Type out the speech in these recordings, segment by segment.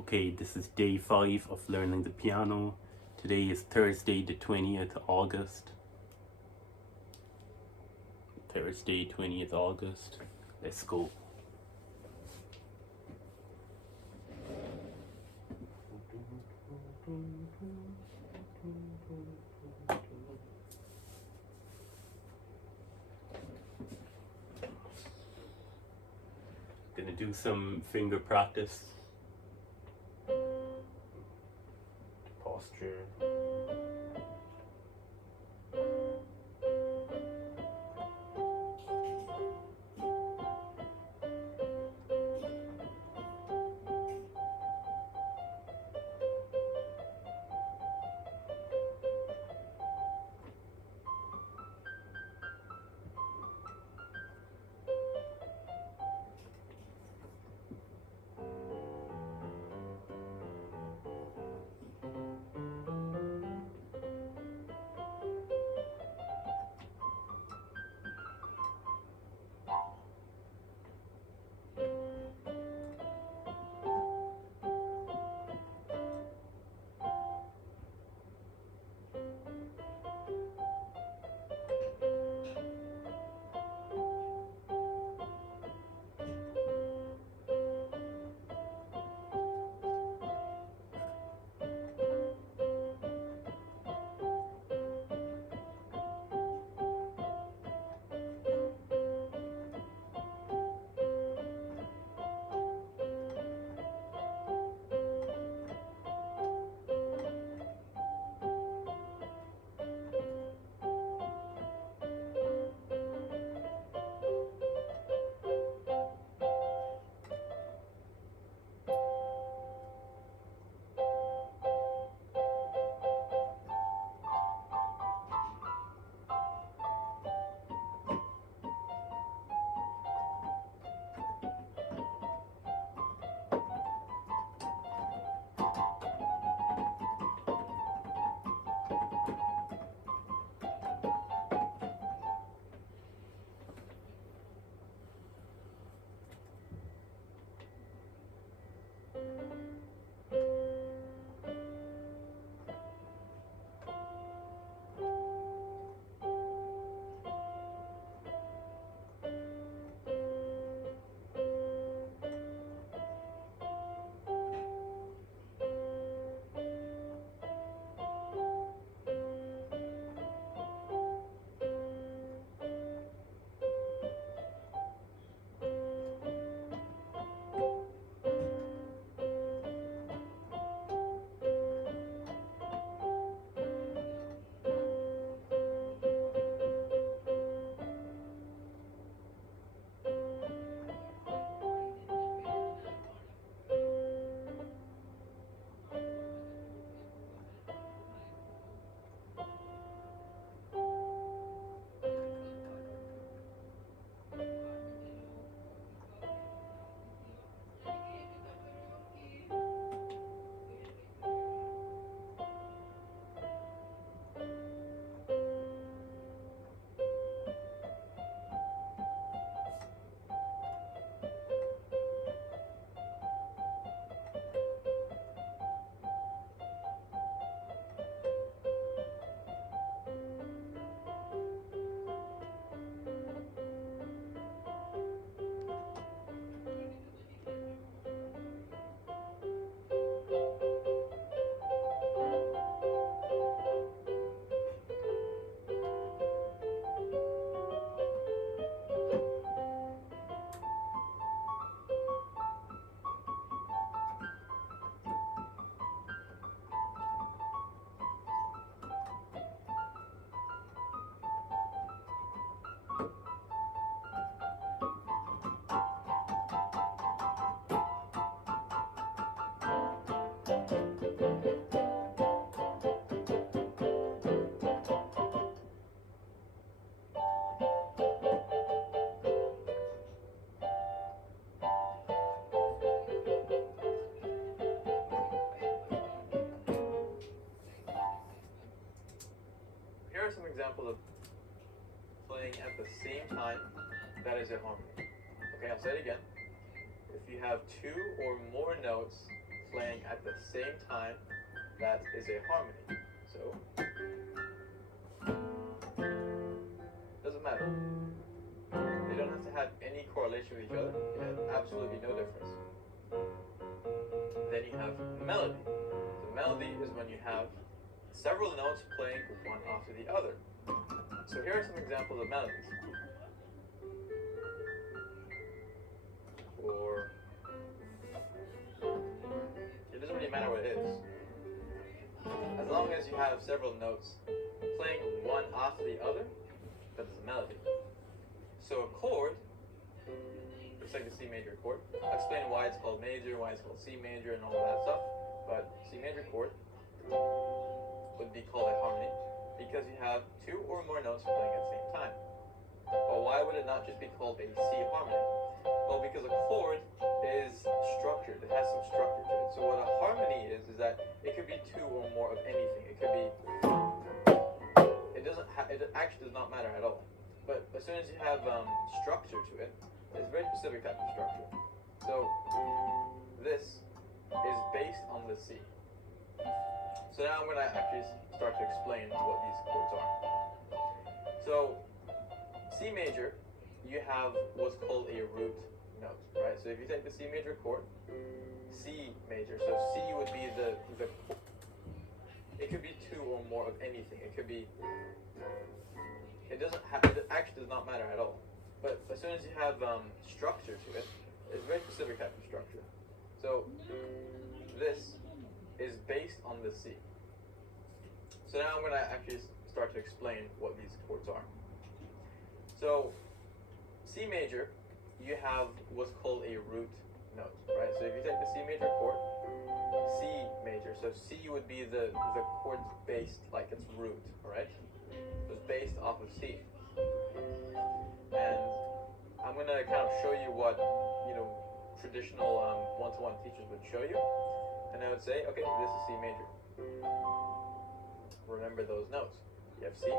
Okay, this is day 5 of learning the piano. Today is Thursday, the 20th August. Thursday, 20th August. Let's go. Gonna do some finger practice. Posture. Here are some examples of playing at the same time that is a harmony. Okay, I'll say it again. If you have two or more notes playing at the same time, that is a harmony. So, doesn't matter. They don't have to have any correlation with each other. It has absolutely no difference. Then you have melody. So melody is when you have several notes playing one after the other. So here are some examples of melodies. Or it doesn't really matter what it is. As long as you have several notes playing one after the other, that is a melody. So a chord, it's like the C major chord. I'll explain why it's called major, why it's called C major, and all that stuff. But C major chord would be called a harmony because you have two or more notes playing at the same time. Well, why would it not just be called a C harmony? Well, because a chord is structured. It has some structure to it. So what a harmony is that it could be two or more of anything. It could be. It actually does not matter at all. But as soon as you have structure to it, it's a very specific type of structure. So this is based on the C. So now I'm going to actually start to explain what these chords are. So C major, you have what's called a root note, right? So if you take the C major chord, C major, so C would be the it could be two or more of anything. It could be, it actually does not matter at all. But as soon as you have structure to it, it's a very specific type of structure. So this is based on the C. So now I'm going to actually start to explain what these chords are. So C major, you have what's called a root note, right? So if you take the C major chord, C major, so C would be the chord based like its root, alright? So it's based off of C. And I'm going to kind of show you what, traditional one-to-one teachers would show you. And I would say, okay, this is C major. Remember those notes. You have C, you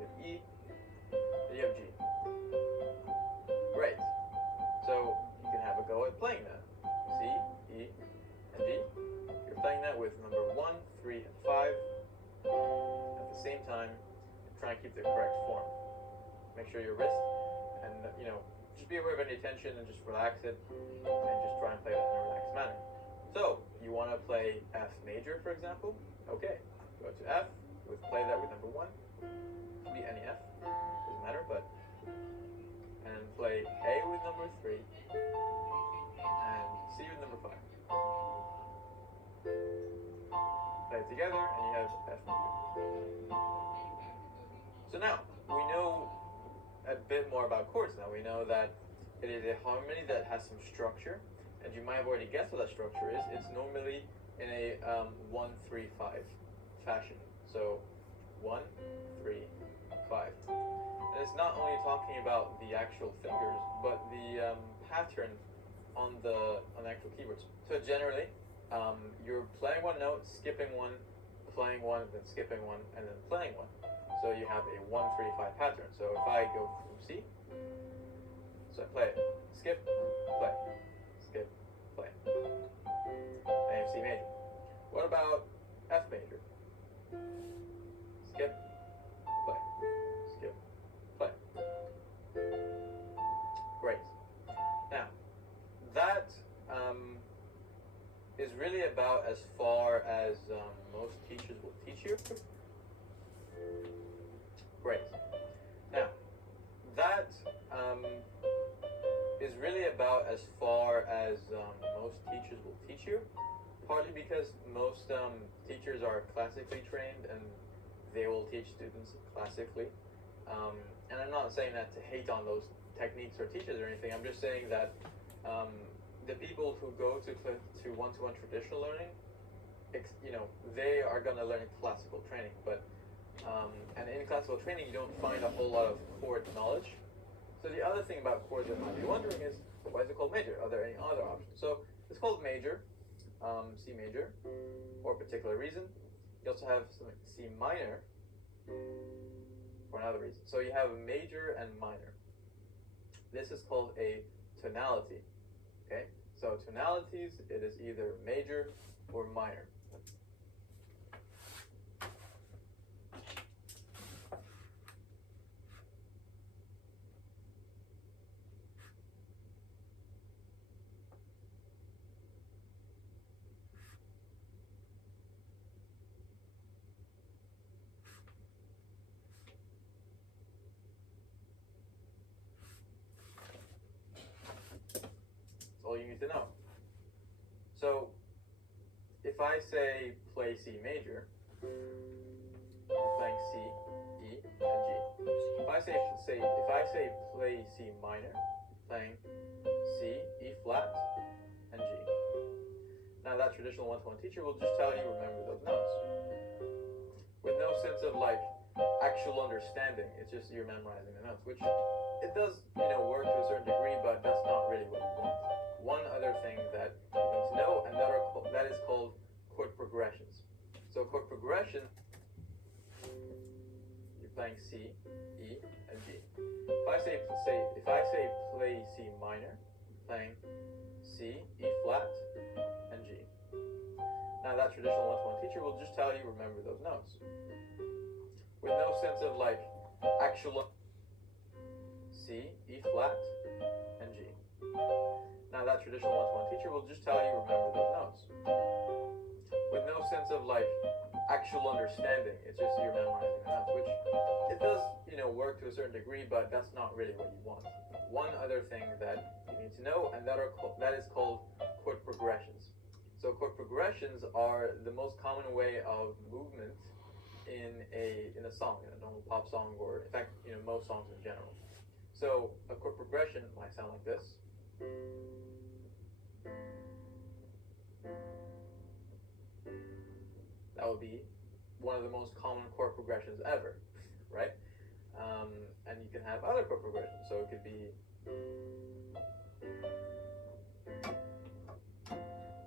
have E, and you have G. Great. So you can have a go at playing that. C, E, and G. You're playing that with number 1, 3, and 5 at the same time. Try and keep the correct form. Make sure your wrist and just be aware of any tension and just relax it and just try and play that in a relaxed manner. So you want to play F major, for example. Okay, go to F. You would play that with number 1. Could be any F, doesn't matter, but and play A with number 3 and C with number 5. Play it together and you have F major. So now we know a bit more about chords now. We know that it is a harmony that has some structure, and you might have already guessed what that structure is. It's normally in a 1, 3, 5 fashion. So 1, 3, 5. And it's not only talking about the actual fingers, but the pattern on the actual keyboards. So generally, you're playing one note, skipping one, playing one, then skipping one, and then playing one. So you have a 1, 3, 5 pattern. So if I go from C, so I play it, skip, play, skip, play. I have C major. What about F major? Skip, play, skip, play. Great. Now, that is really about as far as most teachers will teach you. Great. Now, that is really about as far as most teachers will teach you, partly because most teachers are classically trained and they will teach students classically. And I'm not saying that to hate on those techniques or teachers or anything. I'm just saying that the people who go to one-to-one traditional learning, they are going to learn classical training, but and in classical training, you don't find a whole lot of chord knowledge. So the other thing about chords that you might be wondering is, why is it called major? Are there any other options? So it's called major, C major, for a particular reason. You also have something C minor for another reason. So you have major and minor. This is called a tonality. Okay, So tonalities, it is either major or minor. That's all you need to know. So if I say play C major, you're playing C, E, and G. If I say play C minor, playing C, E flat, and G. Now that traditional one-to-one teacher will just tell you remember those notes, with no sense of like actual understanding. It's just you're memorizing the notes, which it does, work to a certain degree, but that's not really what you want. One other thing that you need to know, and that is called chord progressions. So chord progression, you're playing C, E, and G. If I say play C minor, playing C, E flat, and G. Now that traditional one-to-one teacher will just tell you remember those notes, with no sense of like actual C, E flat, and G. Now that traditional one-to-one teacher will just tell you remember those notes, with no sense of like actual understanding. It's just you're memorizing the notes, which it does, work to a certain degree, but that's not really what you want. One other thing that you need to know, and that is called chord progressions. So chord progressions are the most common way of movement in a song, in a normal pop song, or in fact, most songs in general. So a chord progression might sound like this. That would be one of the most common chord progressions ever, right? And you can have other chord progressions. So it could be,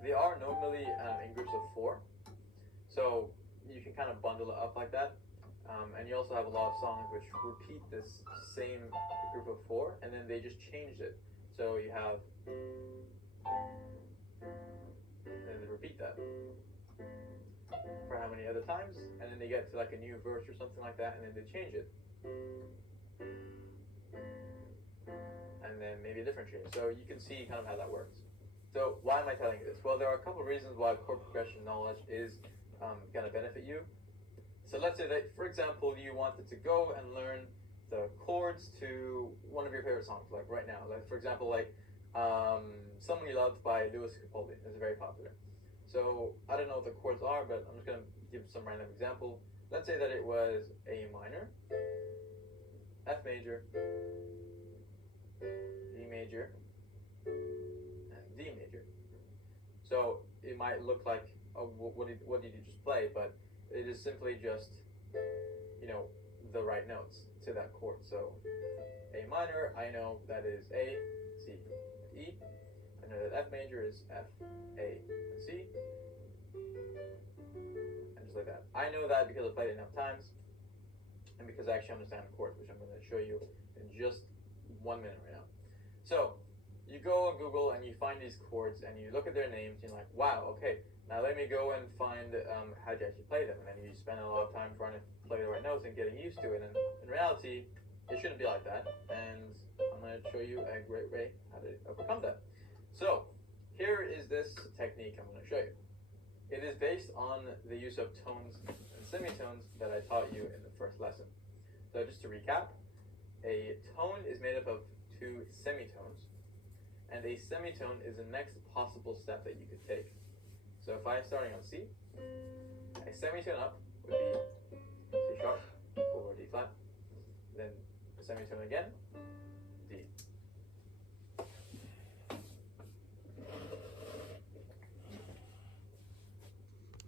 they are normally in groups of 4. So you can kind of bundle it up like that. And you also have a lot of songs which repeat this same group of 4, and then they just changed it. So you have, and they repeat that for how many other times, and then they get to like a new verse or something like that, and then they change it. And then maybe a different change. So you can see kind of how that works. So why am I telling you this? Well, there are a couple of reasons why chord progression knowledge is going to benefit you. So let's say that, for example, you wanted to go and learn the chords to one of your favorite songs, like right now. Like for example, like Someone You Loved by Lewis Capaldi is very popular. So I don't know what the chords are, but I'm just going to give some random example. Let's say that it was A minor, F major, G major, and D major. So it might look like, oh, what did you just play? But it is simply just, the right notes to that chord. So A minor, I know that is A, C, E. I know that F major is F, A, and C. And just like that. I know that because I played it enough times, and because I actually understand the chords, which I'm going to show you in just 1 minute right now. So you go on Google and you find these chords and you look at their names and you're like, wow, okay, now let me go and find how to actually play them. And then you spend a lot of time trying to play the right notes and getting used to it. And in reality, it shouldn't be like that. And I'm going to show you a great way how to overcome that. So here is this technique I'm going to show you. It is based on the use of tones and semitones that I taught you in the first lesson. So just to recap, a tone is made up of 2 semitones, and a semitone is the next possible step that you could take. So if I'm starting on C, a semitone up would be C sharp or D flat, then a semitone again, D.